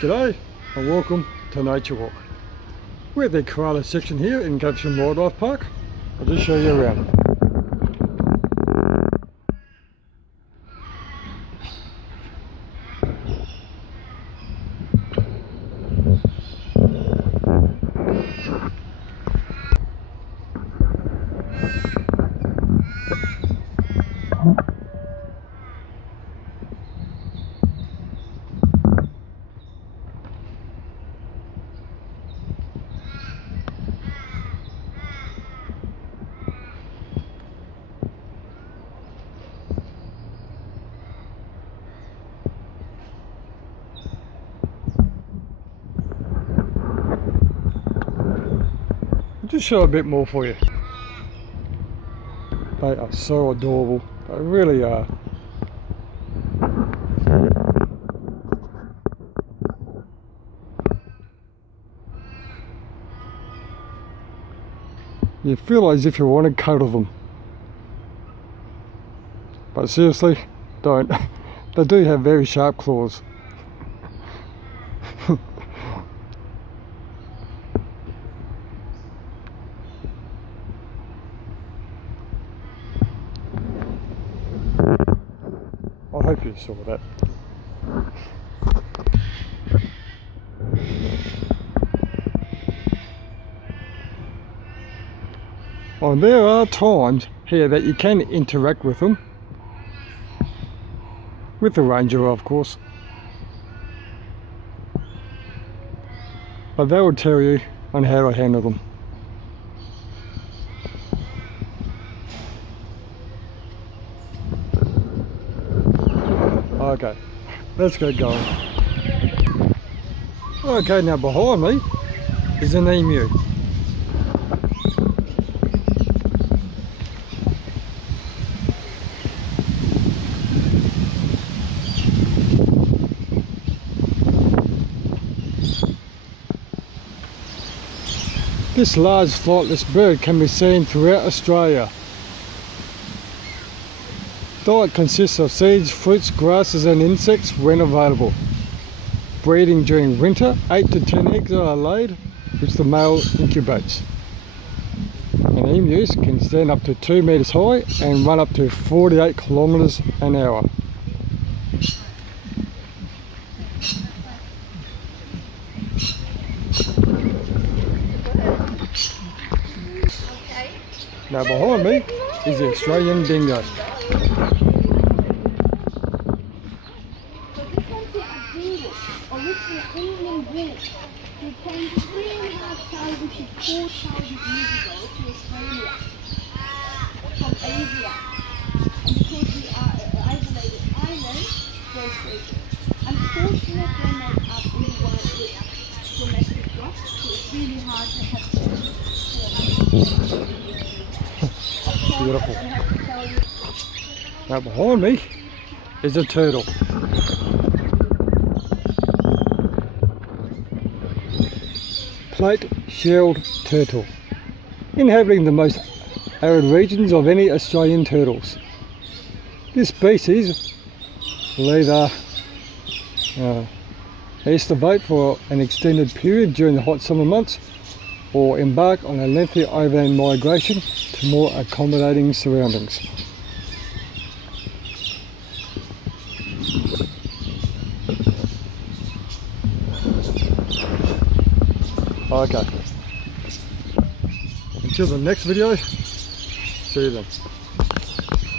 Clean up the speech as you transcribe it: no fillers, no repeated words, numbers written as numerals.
G'day and welcome to Nature Walk. We're at the koala section here in Caversham Wildlife Park. I'll just show you around. Just show a bit more for you. They are so adorable. They really are. You feel as if you want to cuddle them. But seriously, don't. They do have very sharp claws. I hope you saw that. Well, there are times here that you can interact with them. With the ranger, of course. But they will tell you on how to handle them. Okay, let's get going. Okay, now behind me is an emu. This large flightless bird can be seen throughout Australia. Diet consists of seeds, fruits, grasses and insects when available. Breeding during winter, 8 to 10 eggs are laid, which the male incubates. And emus can stand up to 2 meters high and run up to 48 kilometers an hour. Now behind me is the Australian dingo. Original England breed who came 3,500 to 4,000 years ago to Australia from Asia. And because we are an isolated island, very safe. Unfortunately, they're not up in the wild with domestic dogs, so it's really hard to have them. Beautiful. Now behind me is a turtle. Plate-shelled turtle, inhabiting the most arid regions of any Australian turtles. This species will either estivate for an extended period during the hot summer months or embark on a lengthy overland migration to more accommodating surroundings. Okay, until the next video, see you then.